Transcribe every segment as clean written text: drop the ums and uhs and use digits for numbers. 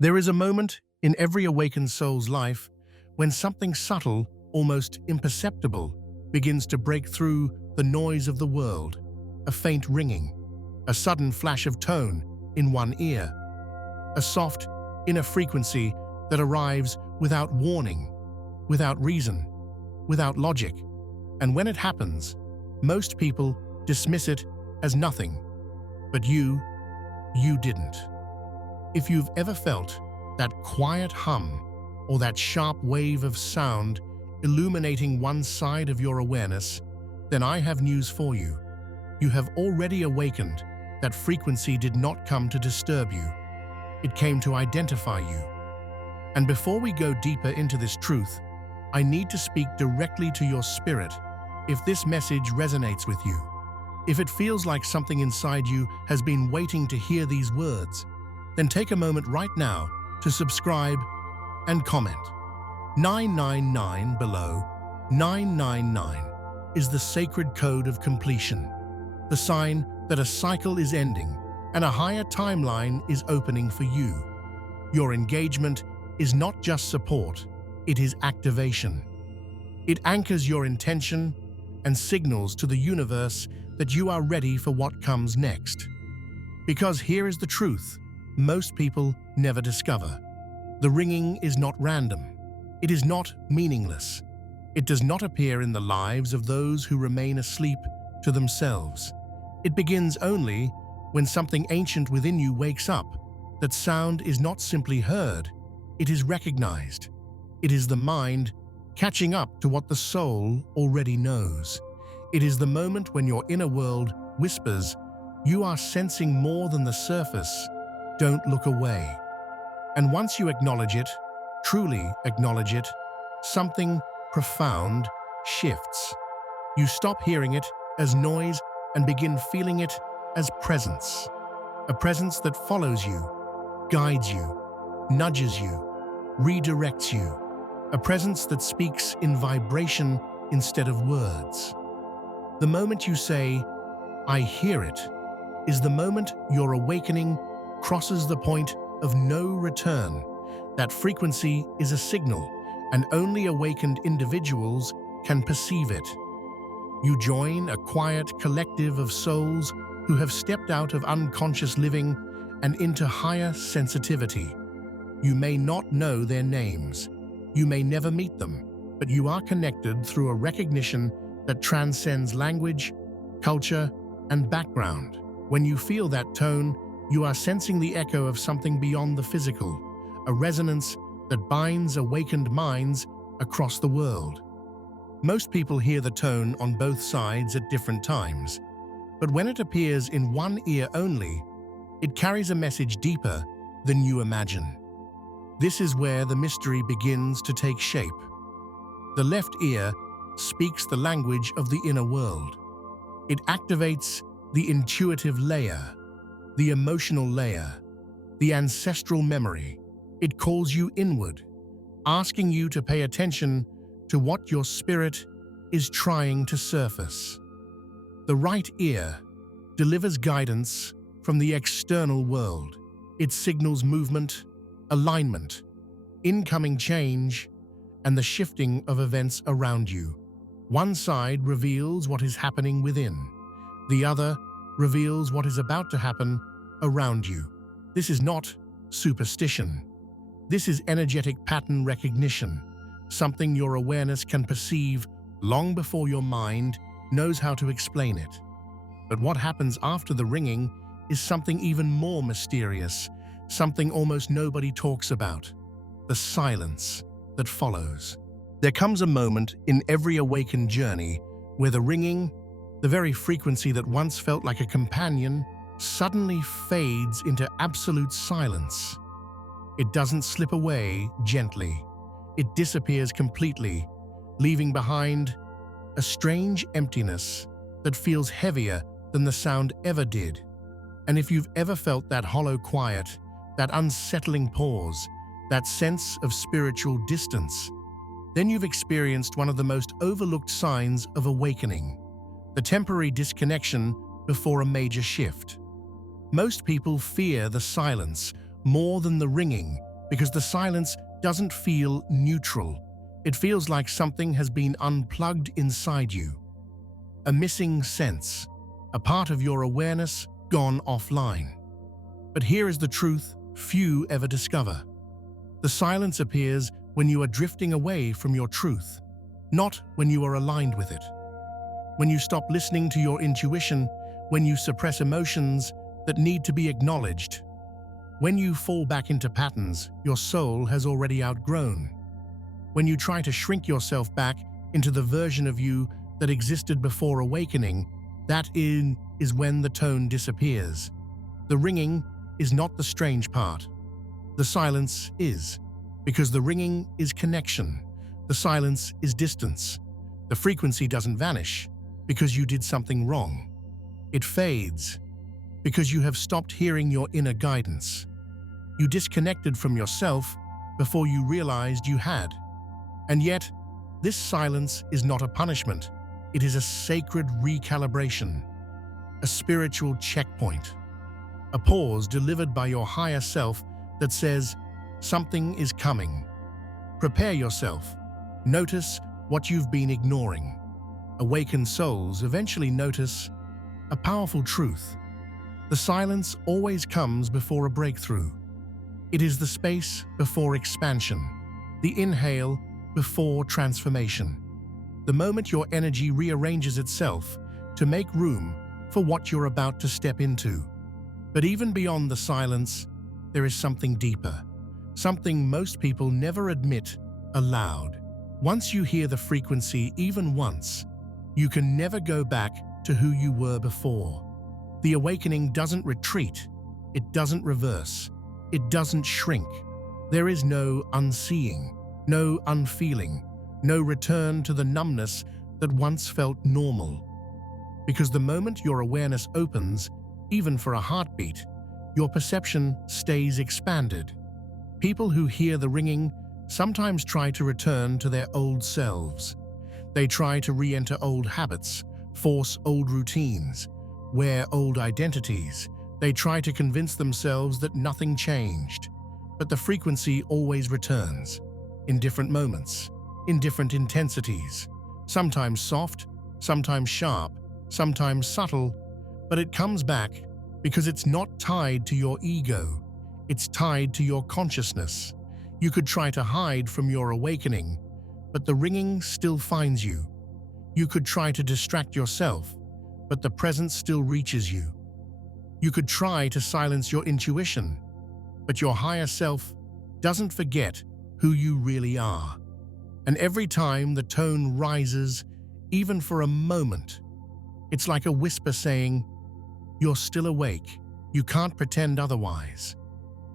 There is a moment in every awakened soul's life when something subtle, almost imperceptible, begins to break through the noise of the world. A faint ringing, a sudden flash of tone in one ear, a soft inner frequency that arrives without warning, without reason, without logic. And when it happens, most people dismiss it as nothing. But you didn't. If you've ever felt that quiet hum or that sharp wave of sound illuminating one side of your awareness, then I have news for you. You have already awakened. That frequency did not come to disturb you. It came to identify you. And before we go deeper into this truth, I need to speak directly to your spirit. If this message resonates with you, if it feels like something inside you has been waiting to hear these words, then take a moment right now to subscribe and comment. 999 below 999 is the sacred code of completion, the sign that a cycle is ending and a higher timeline is opening for you. Your engagement is not just support, it is activation. It anchors your intention and signals to the universe that you are ready for what comes next. Because here is the truth most people never discover. The ringing is not random. It is not meaningless. It does not appear in the lives of those who remain asleep to themselves. It begins only when something ancient within you wakes up. That sound is not simply heard, it is recognized. It is the mind catching up to what the soul already knows. It is the moment when your inner world whispers, "You are sensing more than the surface. Don't look away." And once you acknowledge it, truly acknowledge it, something profound shifts. You stop hearing it as noise and begin feeling it as presence. A presence that follows you, guides you, nudges you, redirects you. A presence that speaks in vibration instead of words. The moment you say, "I hear it," is the moment your awakening crosses the point of no return. That frequency is a signal, and only awakened individuals can perceive it. You join a quiet collective of souls who have stepped out of unconscious living and into higher sensitivity. You may not know their names. You may never meet them, but you are connected through a recognition that transcends language, culture, and background. When you feel that tone, you are sensing the echo of something beyond the physical, a resonance that binds awakened minds across the world. Most people hear the tone on both sides at different times, but when it appears in one ear only, it carries a message deeper than you imagine. This is where the mystery begins to take shape. The left ear speaks the language of the inner world. It activates the intuitive layer, the emotional layer, the ancestral memory. It calls you inward, asking you to pay attention to what your spirit is trying to surface. The right ear delivers guidance from the external world. It signals movement, alignment, incoming change, and the shifting of events around you. One side reveals what is happening within. The other reveals what is about to happen around you. This is not superstition. This is energetic pattern recognition, something your awareness can perceive long before your mind knows how to explain it. But what happens after the ringing is something even more mysterious, something almost nobody talks about: the silence that follows. There comes a moment in every awakened journey where the ringing, the very frequency that once felt like a companion, suddenly fades into absolute silence. It doesn't slip away gently. It disappears completely, leaving behind a strange emptiness that feels heavier than the sound ever did. And if you've ever felt that hollow quiet, that unsettling pause, that sense of spiritual distance, then you've experienced one of the most overlooked signs of awakening: the temporary disconnection before a major shift. Most people fear the silence, more than the ringing because the silence doesn't feel neutral. It feels like something has been unplugged inside you. A missing sense, a part of your awareness gone offline. But here is the truth few ever discover. The silence appears when you are drifting away from your truth, not when you are aligned with it. When you stop listening to your intuition, when you suppress emotions that need to be acknowledged, when you fall back into patterns your soul has already outgrown, when you try to shrink yourself back into the version of you that existed before awakening, that is when the tone disappears. The ringing is not the strange part. The silence is, because the ringing is connection. The silence is distance. The frequency doesn't vanish because you did something wrong. It fades because you have stopped hearing your inner guidance. You disconnected from yourself before you realized you had. And yet, this silence is not a punishment. It is a sacred recalibration, a spiritual checkpoint, a pause delivered by your higher self that says, something is coming. Prepare yourself. Notice what you've been ignoring. Awakened souls eventually notice a powerful truth. The silence always comes before a breakthrough. It is the space before expansion, the inhale before transformation. The moment your energy rearranges itself to make room for what you're about to step into. But even beyond the silence, there is something deeper, something most people never admit aloud. Once you hear the frequency even once, you can never go back to who you were before. The awakening doesn't retreat, it doesn't reverse, it doesn't shrink. There is no unseeing, no unfeeling, no return to the numbness that once felt normal. Because the moment your awareness opens, even for a heartbeat, your perception stays expanded. People who hear the ringing sometimes try to return to their old selves. They try to re-enter old habits, force old routines, wear old identities. They try to convince themselves that nothing changed. But the frequency always returns, in different moments, in different intensities, sometimes soft, sometimes sharp, sometimes subtle, but it comes back because it's not tied to your ego, it's tied to your consciousness. You could try to hide from your awakening, but the ringing still finds you. You could try to distract yourself, but the presence still reaches you. You could try to silence your intuition, but your higher self doesn't forget who you really are. And every time the tone rises, even for a moment, it's like a whisper saying, "You're still awake. You can't pretend otherwise."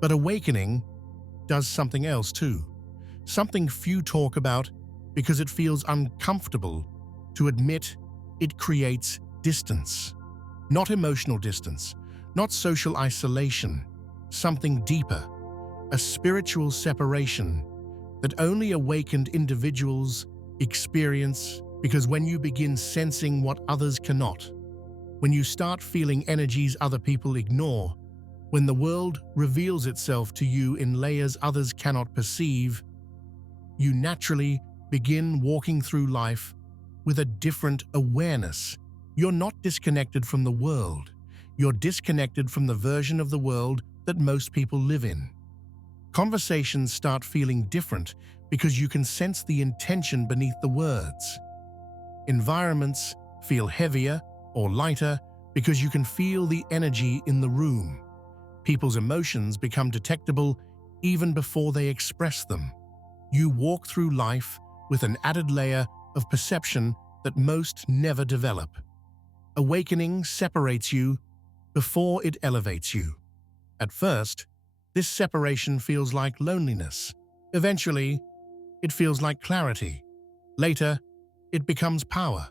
But awakening does something else too. Something few talk about because it feels uncomfortable to admit. It creates distance. Not emotional distance, not social isolation, something deeper, a spiritual separation that only awakened individuals experience, because when you begin sensing what others cannot, when you start feeling energies other people ignore, when the world reveals itself to you in layers others cannot perceive, you naturally begin walking through life with a different awareness. You're not disconnected from the world. You're disconnected from the version of the world that most people live in. Conversations start feeling different because you can sense the intention beneath the words. Environments feel heavier or lighter because you can feel the energy in the room. People's emotions become detectable even before they express them. You walk through life with an added layer of perception that most never develop. Awakening separates you before it elevates you. At first, this separation feels like loneliness. Eventually, it feels like clarity. Later, it becomes power.